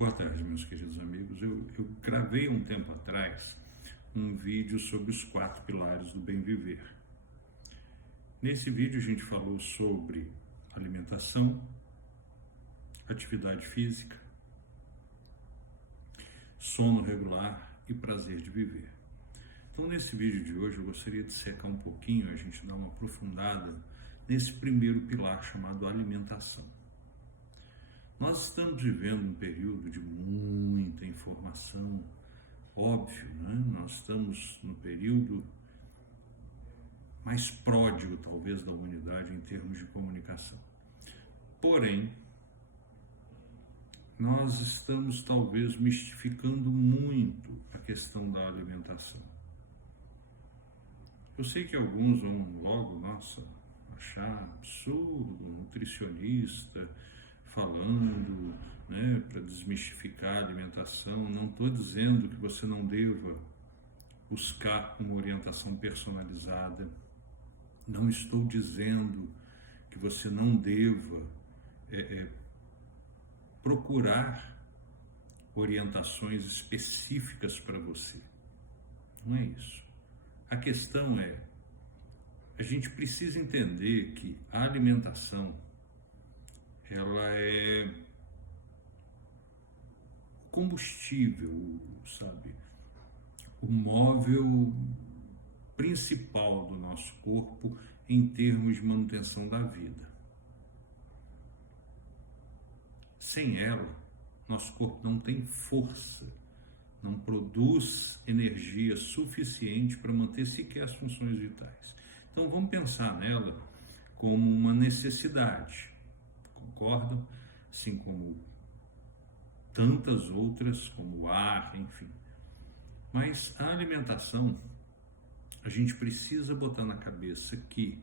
Boa tarde, meus queridos amigos. Eu gravei um tempo atrás um vídeo sobre os 4 pilares do bem viver. Nesse vídeo a gente falou sobre alimentação, atividade física, sono regular e prazer de viver. Então, nesse vídeo de hoje eu gostaria de secar um pouquinho, a gente dar uma aprofundada nesse primeiro pilar chamado alimentação. Nós estamos vivendo um período de muita informação, óbvio, né? Nós estamos no período mais pródigo, talvez, da humanidade em termos de comunicação. Porém, nós estamos, talvez, mistificando muito a questão da alimentação. Eu sei que alguns vão logo, achar absurdo, nutricionista falando, né, para desmistificar a alimentação. Não estou dizendo que você não deva buscar uma orientação personalizada. Não estou dizendo que você não deva procurar orientações específicas para você. Não é isso. A questão é, a gente precisa entender que a alimentação, ela é combustível, sabe? O móvel principal do nosso corpo em termos de manutenção da vida. Sem ela, nosso corpo não tem força, não produz energia suficiente para manter sequer as funções vitais. Então vamos pensar nela como uma necessidade, concordam? Assim como tantas outras, como o ar, enfim. Mas a alimentação, a gente precisa botar na cabeça que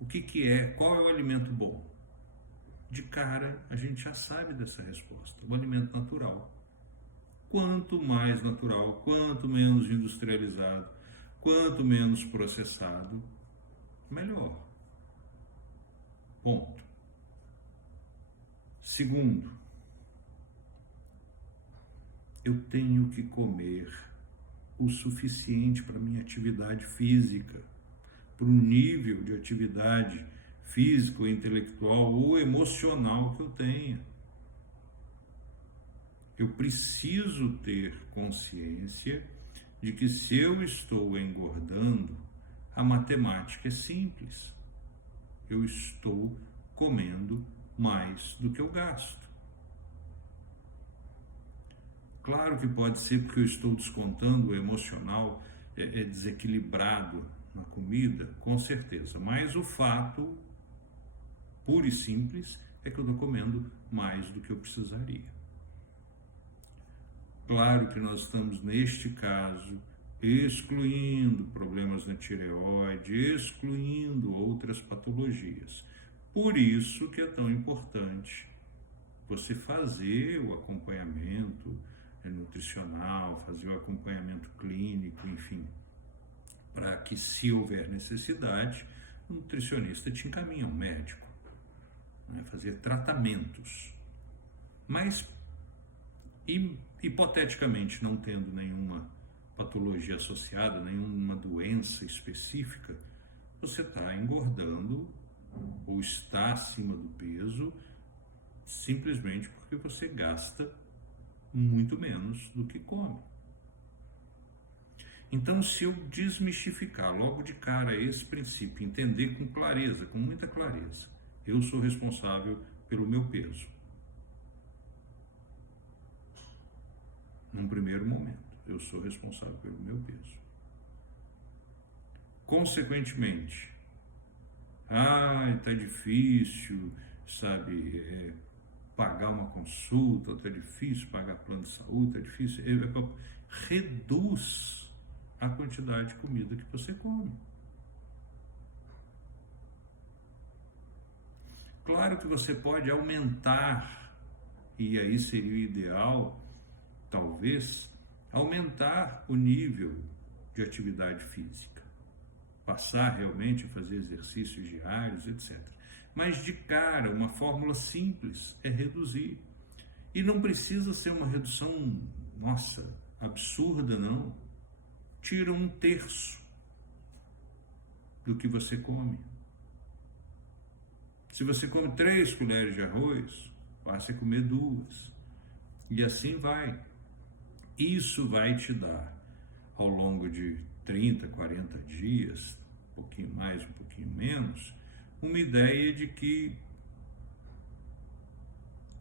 o que é, qual é o alimento bom? De cara, a gente já sabe dessa resposta, o alimento natural. Quanto mais natural, quanto menos industrializado, quanto menos processado, melhor. Ponto. Segundo, eu tenho que comer o suficiente para minha atividade física, para o nível de atividade física, ou intelectual ou emocional que eu tenha. Eu preciso ter consciência de que se eu estou engordando, a matemática é simples. Eu estou comendo mais do que eu gasto. Claro que pode ser porque eu estou descontando o emocional desequilibrado na comida, com certeza. Mas o fato, puro e simples, é que eu estou comendo mais do que eu precisaria. Claro que nós estamos, neste caso, excluindo problemas na tireoide, excluindo outras patologias. Por isso que é tão importante você fazer o acompanhamento nutricional, fazer o acompanhamento clínico, enfim, para que, se houver necessidade, o nutricionista te encaminhe a um médico, né, fazer tratamentos. Mas, hipoteticamente, não tendo nenhuma patologia associada, nenhuma doença específica, você está engordando ou está acima do peso simplesmente porque você gasta muito menos do que come. Então, se eu desmistificar logo de cara esse princípio, entender com clareza, com muita clareza, eu sou responsável pelo meu peso. Num primeiro momento, eu sou responsável pelo meu peso. Consequentemente, está difícil, sabe, pagar uma consulta, está difícil pagar plano de saúde, está difícil. Reduz a quantidade de comida que você come. Claro que você pode aumentar, e aí seria o ideal, talvez, aumentar o nível de atividade física, passar realmente a fazer exercícios diários, etc. Mas de cara, uma fórmula simples é reduzir. E não precisa ser uma redução, nossa, absurda, não. Tira 1/3 do que você come. Se você come 3 colheres de arroz, passe a comer 2. E assim vai. Isso vai te dar, ao longo de 30, 40 dias, um pouquinho mais, um pouquinho menos, uma ideia de que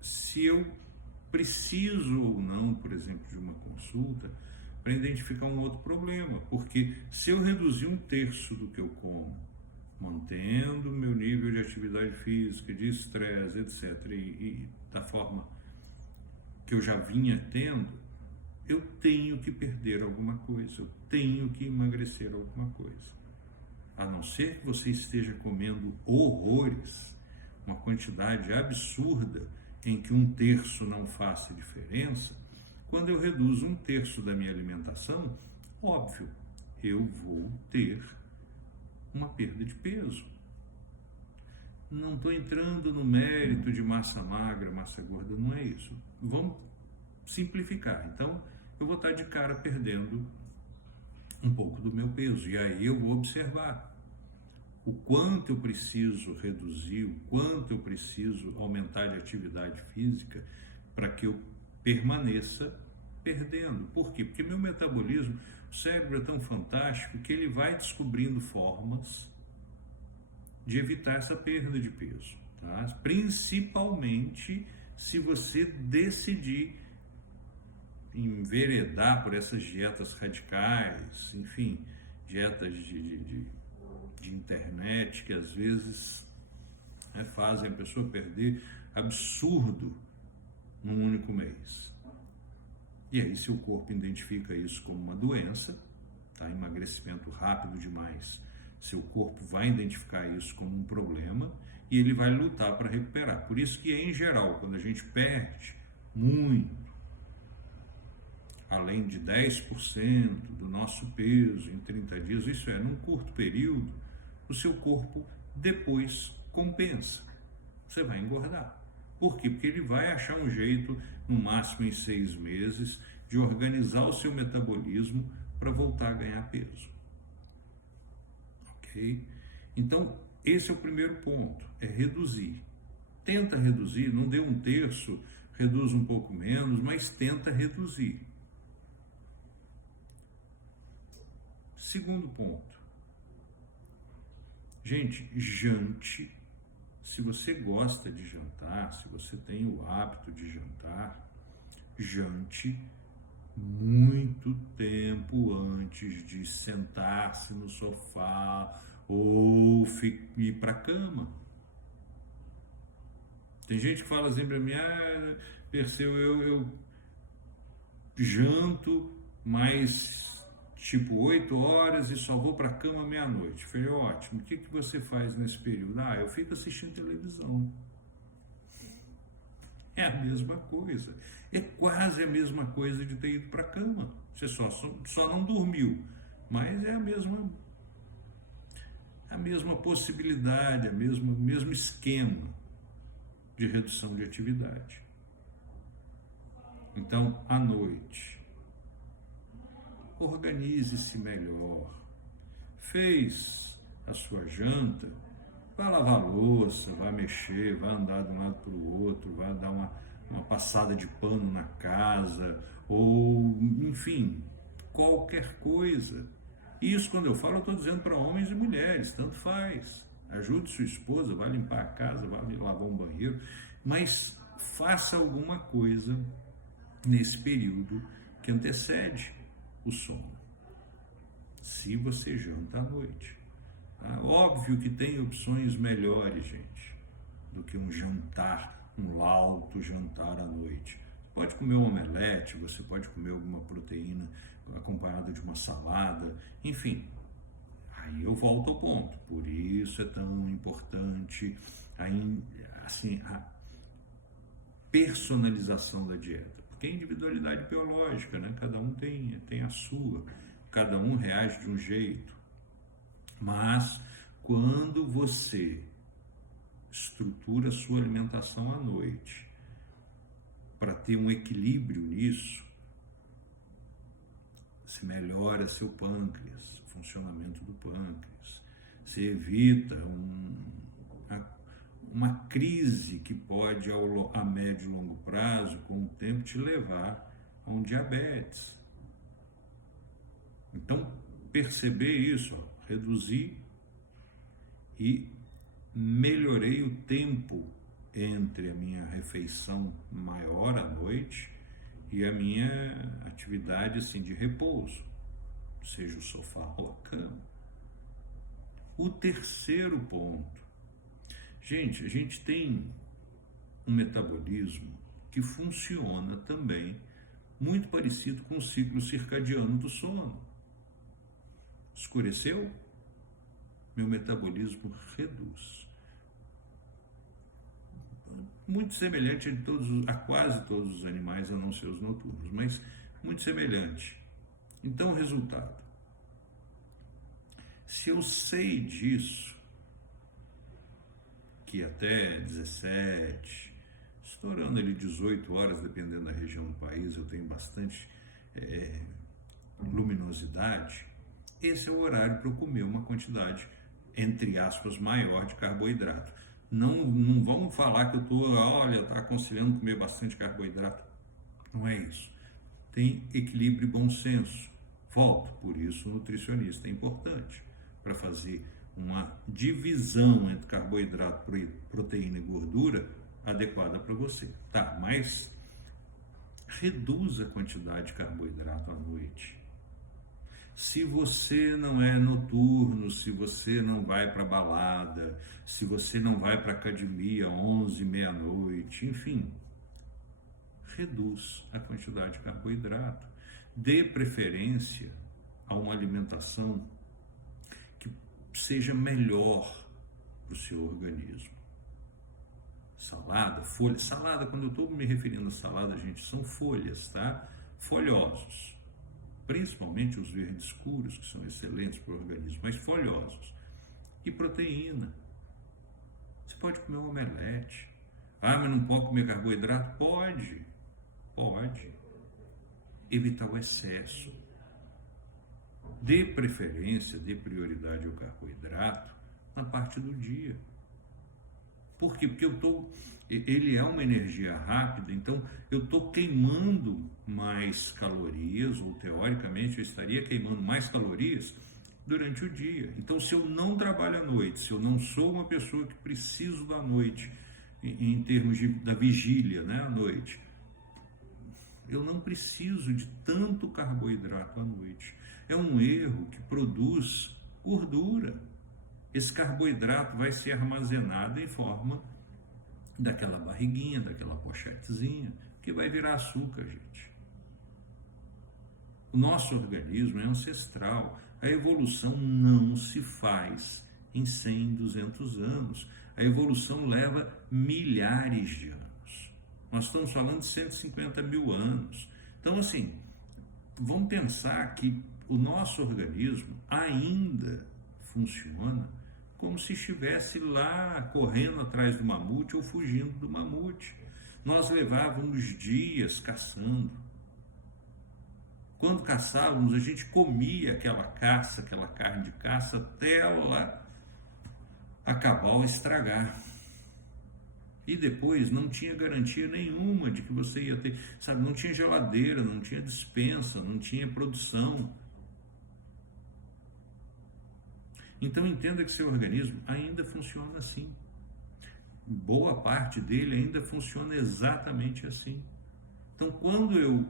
se eu preciso ou não, por exemplo, de uma consulta para identificar um outro problema, porque se eu reduzir 1/3 do que eu como, mantendo meu nível de atividade física, de estresse, etc., e da forma que eu já vinha tendo, eu tenho que perder alguma coisa, eu tenho que emagrecer alguma coisa. A não ser que você esteja comendo horrores, uma quantidade absurda em que 1/3 não faça diferença, quando eu reduzo 1/3 da minha alimentação, óbvio, eu vou ter uma perda de peso. Não estou entrando no mérito de massa magra, massa gorda, não é isso. Vamos simplificar. Então, eu vou estar de cara perdendo um pouco do meu peso. E aí eu vou observar o quanto eu preciso reduzir, o quanto eu preciso aumentar de atividade física para que eu permaneça perdendo. Por quê? Porque meu metabolismo, o cérebro é tão fantástico que ele vai descobrindo formas de evitar essa perda de peso, tá? Principalmente se você decidir enveredar por essas dietas radicais, enfim, dietas de internet que às vezes fazem a pessoa perder absurdo num único mês. E aí seu corpo identifica isso como uma doença, tá? Emagrecimento rápido demais, seu corpo vai identificar isso como um problema e ele vai lutar para recuperar. Por isso que, em geral, quando a gente perde muito, além de 10% do nosso peso em 30 dias, isso é, num curto período, o seu corpo depois compensa. Você vai engordar. Por quê? Porque ele vai achar um jeito, no máximo em 6 meses, de organizar o seu metabolismo para voltar a ganhar peso. Ok? Então, esse é o primeiro ponto, é reduzir. Tenta reduzir, não dê 1/3, reduz um pouco menos, mas tenta reduzir. Segundo ponto. Gente, jante. Se você gosta de jantar, se você tem o hábito de jantar, jante muito tempo antes de sentar-se no sofá ou ir para a cama. Tem gente que fala assim para mim, Perseu, eu janto, mas tipo 8 horas e só vou para a cama meia-noite. Falei, ótimo, o que você faz nesse período? Eu fico assistindo televisão. É a mesma coisa. É quase a mesma coisa de ter ido para a cama. Você só não dormiu, mas é a mesma possibilidade, o mesmo esquema de redução de atividade. Então, à noite, organize-se melhor. Fez a sua janta, vai lavar a louça, vai mexer, vai andar de um lado para o outro, vai dar uma passada de pano na casa, ou, enfim, qualquer coisa. Isso, quando eu falo, eu estou dizendo para homens e mulheres, tanto faz. Ajude sua esposa, vai limpar a casa, vai lavar um banheiro, mas faça alguma coisa nesse período que antecede o sono, se você janta à noite. Tá? Óbvio que tem opções melhores, gente, do que um jantar, um lauto jantar à noite. Você pode comer um omelete, você pode comer alguma proteína acompanhada de uma salada, enfim. Aí eu volto ao ponto, por isso é tão importante a personalização da dieta, porque é individualidade biológica, né? Cada um tem a sua, cada um reage de um jeito, mas quando você estrutura a sua alimentação à noite, para ter um equilíbrio nisso, você melhora seu pâncreas, o funcionamento do pâncreas, você evita uma crise que pode, a médio e longo prazo, com o tempo, te levar a um diabetes. Então, perceber isso, reduzir, e melhorei o tempo entre a minha refeição maior à noite e a minha atividade assim, de repouso, seja o sofá ou a cama. O terceiro ponto, gente, a gente tem um metabolismo que funciona também muito parecido com o ciclo circadiano do sono. Escureceu? Meu metabolismo reduz. Muito semelhante a quase todos os animais, a não ser os noturnos, mas muito semelhante. Então, o resultado. Se eu sei disso, que até 17, estourando ali 18 horas, dependendo da região do país, eu tenho bastante luminosidade, esse é o horário para eu comer uma quantidade, entre aspas, maior de carboidrato. Não vamos falar que eu estou, aconselhando comer bastante carboidrato. Não é isso. Tem equilíbrio e bom senso. Volto, por isso o nutricionista é importante, para fazer uma divisão entre carboidrato, proteína e gordura adequada para você. Tá, mas reduz a quantidade de carboidrato à noite. Se você não é noturno, se você não vai para balada, se você não vai para academia 11, meia-noite, enfim, reduz a quantidade de carboidrato. Dê preferência a uma alimentação que seja melhor para o seu organismo. Salada, folha. Salada, quando eu estou me referindo a salada, gente, são folhas, tá? Folhosos. Principalmente os verdes escuros, que são excelentes para o organismo, mas folhosos. E proteína. Você pode comer um omelete. Mas não pode comer carboidrato? Pode. Evitar o excesso. Dê preferência, dê prioridade ao carboidrato na parte do dia. Por quê? Porque ele é uma energia rápida, então eu estou queimando mais calorias, ou teoricamente eu estaria queimando mais calorias durante o dia. Então, se eu não trabalho à noite, se eu não sou uma pessoa que preciso da noite, em termos da vigília, né, à noite, eu não preciso de tanto carboidrato à noite. É um erro que produz gordura. Esse carboidrato vai ser armazenado em forma daquela barriguinha, daquela pochetezinha, que vai virar açúcar, gente. O nosso organismo é ancestral. A evolução não se faz em 100, 200 anos. A evolução leva milhares de anos. Nós estamos falando de 150 mil anos. Então, assim, vamos pensar que o nosso organismo ainda funciona como se estivesse lá correndo atrás do mamute ou fugindo do mamute. Nós levávamos dias caçando. Quando caçávamos, a gente comia aquela carne de caça, até ela acabar ou estragar. E depois não tinha garantia nenhuma de que você ia ter, sabe, não tinha geladeira, não tinha despensa, não tinha produção. Então entenda que seu organismo ainda funciona assim. Boa parte dele ainda funciona exatamente assim. Então quando eu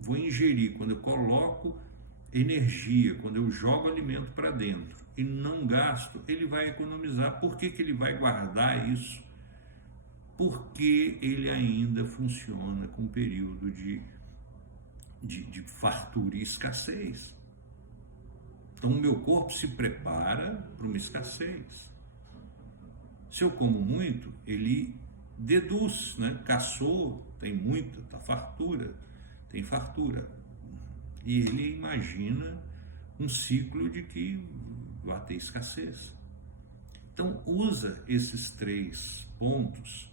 vou ingerir, quando eu coloco energia, quando eu jogo alimento para dentro e não gasto, ele vai economizar. Por que ele vai guardar isso? Porque ele ainda funciona com um período de fartura e escassez. Então o meu corpo se prepara para uma escassez. Se eu como muito, ele deduz, né? Caçou, tem muita, tem fartura. E ele imagina um ciclo de que vai ter escassez. Então usa esses 3 pontos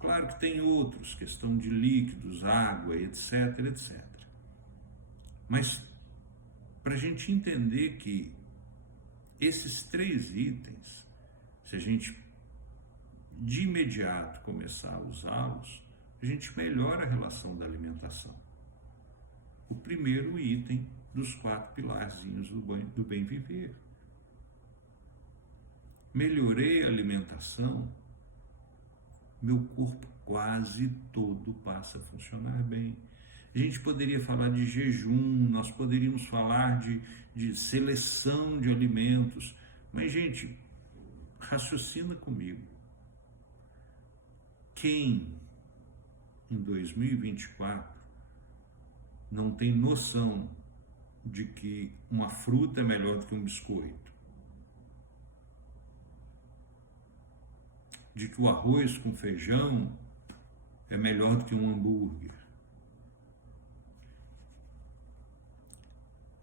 Claro que tem outros, questão de líquidos, água, etc, etc. Mas para a gente entender que esses 3 itens, se a gente de imediato começar a usá-los, a gente melhora a relação da alimentação. O primeiro item dos 4 pilarzinhos do bem viver. Melhorei a alimentação, meu corpo quase todo passa a funcionar bem. A gente poderia falar de jejum, nós poderíamos falar de seleção de alimentos, mas, gente, raciocina comigo. Quem em 2024 não tem noção de que uma fruta é melhor do que um biscoito? De que o arroz com feijão é melhor do que um hambúrguer?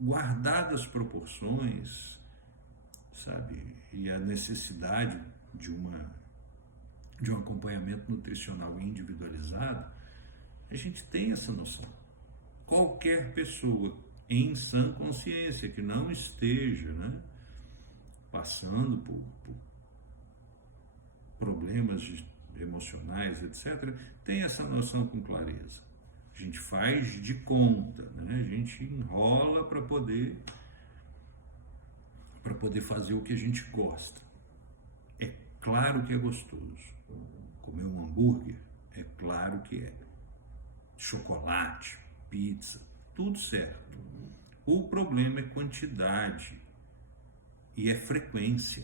Guardadas as proporções, sabe, e a necessidade de um acompanhamento nutricional individualizado, a gente tem essa noção. Qualquer pessoa em sã consciência que não esteja, né, passando por problemas emocionais, etc., tem essa noção com clareza. A gente faz de conta, né? A gente enrola para poder fazer o que a gente gosta. É claro que é gostoso. Comer um hambúrguer, é claro que é. Chocolate, pizza, tudo certo. O problema é quantidade e é frequência.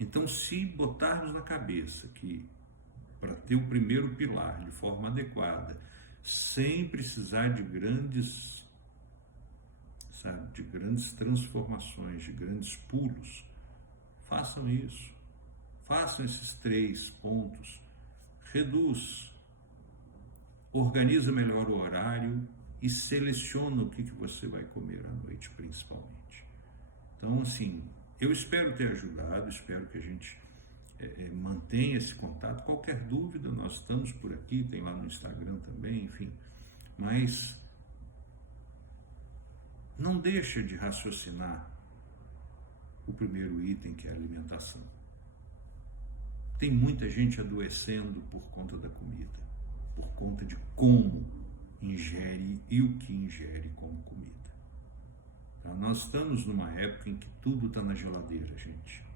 Então, se botarmos na cabeça que para ter o primeiro pilar de forma adequada, sem precisar de grandes, sabe, de grandes transformações, de grandes pulos, façam isso. Façam esses 3 pontos. Reduz, organiza melhor o horário e seleciona o que você vai comer à noite, principalmente. Então, assim, eu espero ter ajudado, espero que a gente mantenha esse contato. Qualquer dúvida, nós estamos por aqui, tem lá no Instagram também, enfim. Mas não deixa de raciocinar o primeiro item, que é a alimentação. Tem muita gente adoecendo por conta da comida, por conta de como ingere e o que ingere como comida. Tá? Nós estamos numa época em que tudo está na geladeira, gente.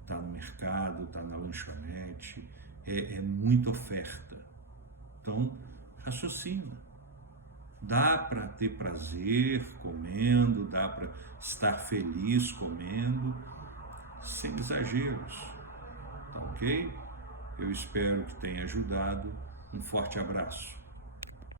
Está no mercado, está na lanchonete, é muita oferta. Então, raciocina. Dá para ter prazer comendo, dá para estar feliz comendo, sem exageros. Tá ok? Eu espero que tenha ajudado. Um forte abraço.